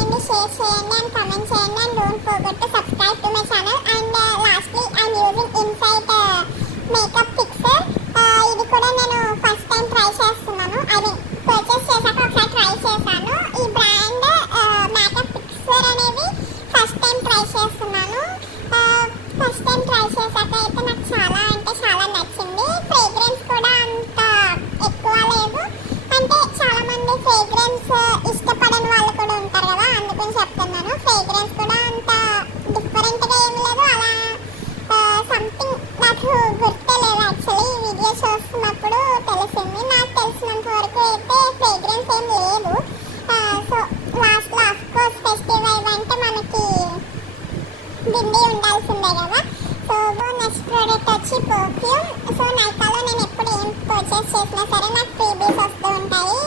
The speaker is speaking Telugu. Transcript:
చేయండి, షేర్ చేయండి అండ్ కామెంట్ చేయండి and don't forget to subscribe to my channel. And lastly I'm using insight makeup fixer. ఇది కూడా నేను ఫస్ట్ టైం ట్రై చేస్తున్నాను. అది పర్చేస్ చేశాక ఒకసారి ట్రై చేశాను. ఈ బ్రాండ్ మేకప్ ఫిక్సర్ అనేది ఫస్ట్ టైం ట్రై చేస్తున్నాను. ఫస్ట్ టైం ట్రై చేశాక అయితే నాకు చాలా అంటే చాలా నచ్చింది. ఫ్రేగ్రెన్స్ కూడా అంత ఎక్కువ లేదు. అంటే చాలా మంది ఫ్రేగ్రెన్స్ ఇష్టపడని వాళ్ళు కూడా ఉంటారు కదా, అందుకని చెప్తున్నాను. ఫ్రేగ్రెన్స్ కూడా అంత డిఫరెంట్గా ఏమి లేదు. అలా సంథింగ్ నాకు గుర్తులేదు. యాక్చువల్లీ ఈ వీడియో చూస్తున్నప్పుడు తెలిసింది. నాకు తెలిసినంత వరకు అయితే ఫ్రేగ్రెన్స్ ఏం లేదు. సో లాస్ట్లో ఆఫ్ కోర్స్ ఫెస్టివ్ వైబ్ అంటే మనకి దిండి ఉండాల్సిందే కదా. సో నెక్స్ట్ ప్రోడక్ట్ వచ్చి పర్ఫ్యూమ్. సో నైకాలో నేను ఎప్పుడు ఏం పర్చేస్ చేసినా సరే నాకు ఫ్రీబీస్ వస్తూ ఉంటాయి.